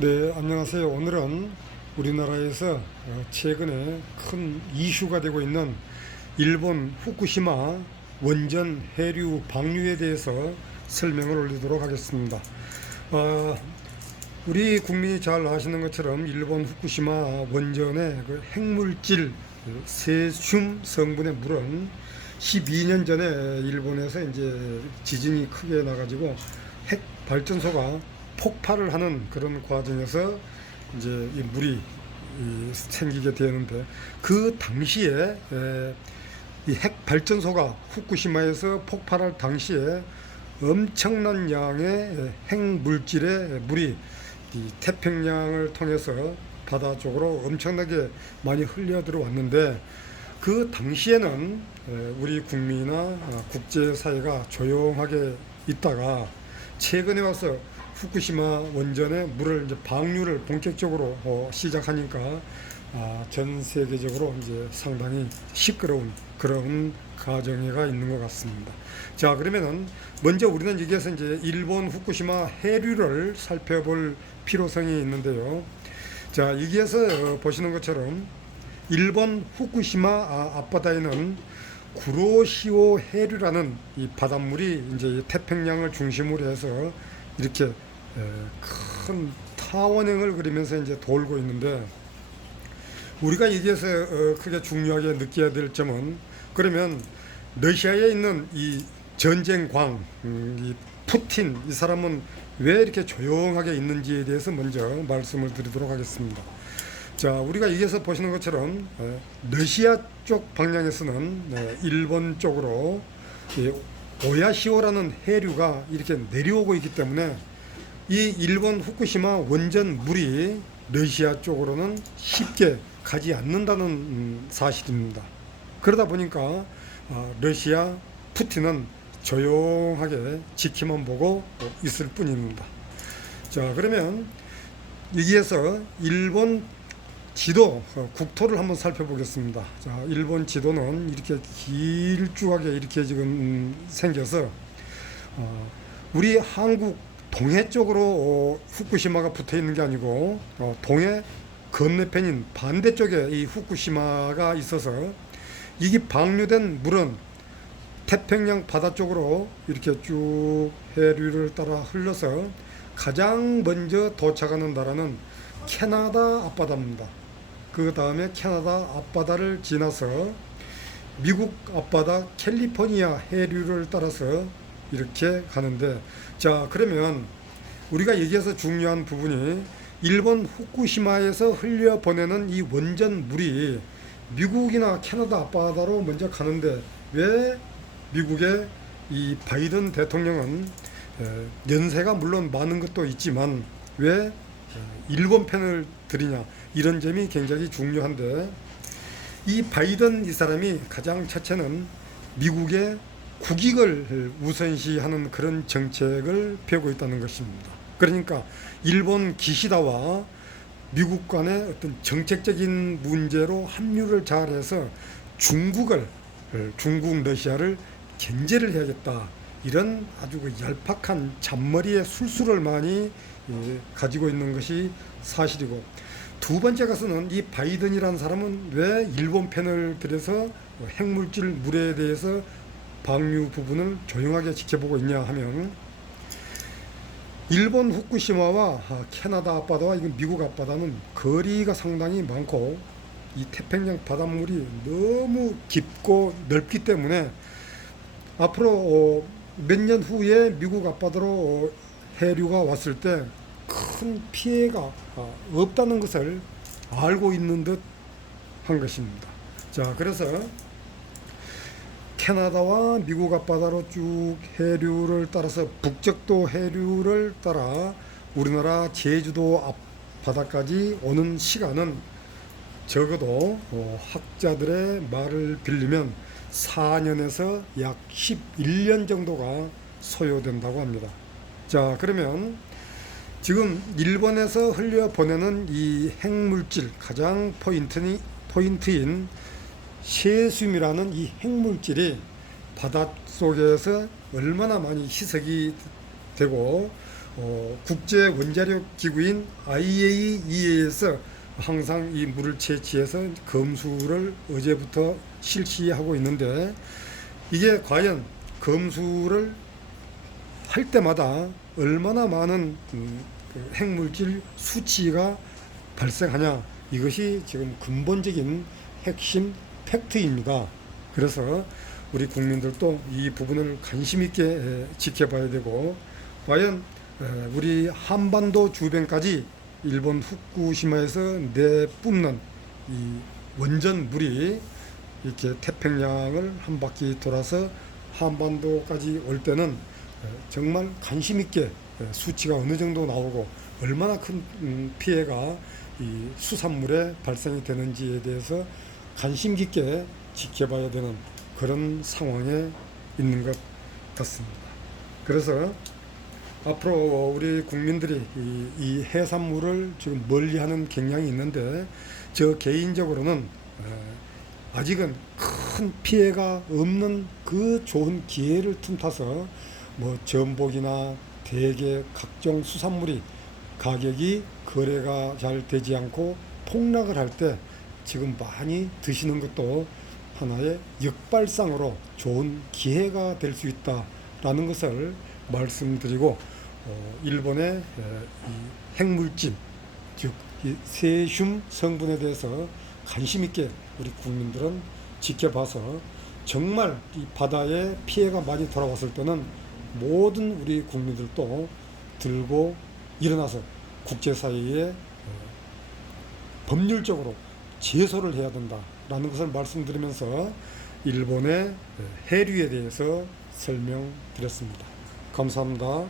네, 안녕하세요. 오늘은 우리나라에서 최근에 큰 이슈가 되고 있는 일본 후쿠시마 원전 해류 방류에 대해서 설명을 올리도록 하겠습니다. 어, 우리 국민이 잘 아시는 것처럼 일본 후쿠시마 원전의 그 핵물질 세슘 성분의 물은 12년 전에 일본에서 이제 지진이 크게 나가지고 핵 발전소가 폭발을 하는 그런 과정에서 이제 이 물이 생기게 되는데, 그 당시에 이 핵 발전소가 후쿠시마에서 폭발할 당시에 엄청난 양의 핵 물질의 물이 이 태평양을 통해서 바다 쪽으로 엄청나게 많이 흘려 들어왔는데, 그 당시에는 우리 국민이나 국제사회가 조용하게 있다가 최근에 와서 후쿠시마 원전에 물을 이제 방류를 본격적으로 시작하니까 전 세계적으로 이제 상당히 시끄러운 그런 가정회가 있는 것 같습니다. 자, 그러면은 먼저 우리는 여기에서 이제 일본 후쿠시마 해류를 살펴볼 필요성이 있는데요. 자, 여기에서 보시는 것처럼 일본 후쿠시마 앞바다에는 구로시오 해류라는 이 바닷물이 이제 태평양을 중심으로 해서 이렇게 큰 타원형을 그리면서 이제 돌고 있는데, 우리가 여기에서 크게 중요하게 느껴야 될 점은, 그러면 러시아에 있는 이 전쟁광, 이 푸틴 이 사람은 왜 이렇게 조용하게 있는지에 대해서 먼저 말씀을 드리도록 하겠습니다. 자, 우리가 여기에서 보시는 것처럼 러시아 쪽 방향에서는 일본 쪽으로 오야시오라는 해류가 이렇게 내려오고 있기 때문에 이 일본 후쿠시마 원전 물이 러시아 쪽으로는 쉽게 가지 않는다는 사실입니다. 그러다 보니까 러시아 푸틴은 조용하게 지키만 보고 있을 뿐입니다. 자, 그러면 여기에서 일본 지도, 국토를 한번 살펴보겠습니다. 자, 일본 지도는 이렇게 길쭉하게 이렇게 지금 생겨서 우리 한국 동해 쪽으로 후쿠시마가 붙어 있는 게 아니고 동해 건너편인 반대쪽에 이 후쿠시마가 있어서, 이게 방류된 물은 태평양 바다 쪽으로 이렇게 쭉 해류를 따라 흘러서 가장 먼저 도착하는 나라는 캐나다 앞바다입니다. 그 다음에 캐나다 앞바다를 지나서 미국 앞바다 캘리포니아 해류를 따라서 이렇게 가는데, 자, 그러면 우리가 여기에서 중요한 부분이 일본 후쿠시마에서 흘려보내는 이 원전 물이 미국이나 캐나다 앞바다로 먼저 가는데, 왜 미국의 이 바이든 대통령은 연세가 물론 많은 것도 있지만 왜 일본 편을 들이냐, 이런 점이 굉장히 중요한데, 이 바이든 이 사람이 가장 첫째는 미국의 국익을 우선시하는 그런 정책을 펴고 있다는 것입니다. 그러니까 일본 기시다와 미국 간의 어떤 정책적인 문제로 합류를 잘해서 중국 러시아를 견제를 해야겠다, 이런 아주 그 얄팍한 잔머리의 술수를 많이 가지고 있는 것이 사실이고, 두 번째 가서는 이 바이든이라는 사람은 왜 일본 편을 들여서 핵물질 물에 대해서 방류 부분을 조용하게 지켜보고 있냐 하면, 일본 후쿠시마와 캐나다 앞바다와 미국 앞바다는 거리가 상당히 많고 이 태평양 바닷물이 너무 깊고 넓기 때문에 앞으로 몇 년 후에 미국 앞바다로 해류가 왔을 때 큰 피해가 없다는 것을 알고 있는 듯 한 것입니다. 자, 그래서 캐나다와 미국 앞바다로 쭉 해류를 따라서 북적도 해류를 따라 우리나라 제주도 앞바다까지 오는 시간은 적어도 학자들의 말을 빌리면 4년에서 약 11년 정도가 소요된다고 합니다. 자, 그러면 지금 일본에서 흘려보내는 이 핵물질, 가장 포인트인 세슘이라는 이 핵물질이 바닷속에서 얼마나 많이 희석이 되고 국제 원자력 기구인 IAEA에서 항상 이 물을 채취해서 검수를 어제부터 실시하고 있는데, 이게 과연 검수를 할 때마다 얼마나 많은 그 핵물질 수치가 발생하냐, 이것이 지금 근본적인 핵심 팩트입니다. 그래서 우리 국민들도 이 부분을 관심 있게 지켜봐야 되고, 과연 우리 한반도 주변까지 일본 후쿠시마에서 내뿜는 이 원전 물이 이렇게 태평양을 한 바퀴 돌아서 한반도까지 올 때는 정말 관심 있게 수치가 어느 정도 나오고 얼마나 큰 피해가 이 수산물에 발생이 되는지에 대해서 관심 깊게 지켜봐야 되는 그런 상황에 있는 것 같습니다. 그래서 앞으로 우리 국민들이 이 해산물을 지금 멀리하는 경향이 있는데, 저 개인적으로는 아직은 큰 피해가 없는 그 좋은 기회를 틈타서 뭐 전복이나 대게 각종 수산물이 가격이 거래가 잘 되지 않고 폭락을 할 때 지금 많이 드시는 것도 하나의 역발상으로 좋은 기회가 될 수 있다라는 것을 말씀드리고, 일본의 이 핵물질, 즉 이 세슘 성분에 대해서 관심 있게 우리 국민들은 지켜봐서 정말 이 바다에 피해가 많이 돌아왔을 때는 모든 우리 국민들도 들고 일어나서 국제사회에 법률적으로 제소를 해야 된다라는 것을 말씀드리면서 일본의 해류에 대해서 설명드렸습니다. 감사합니다.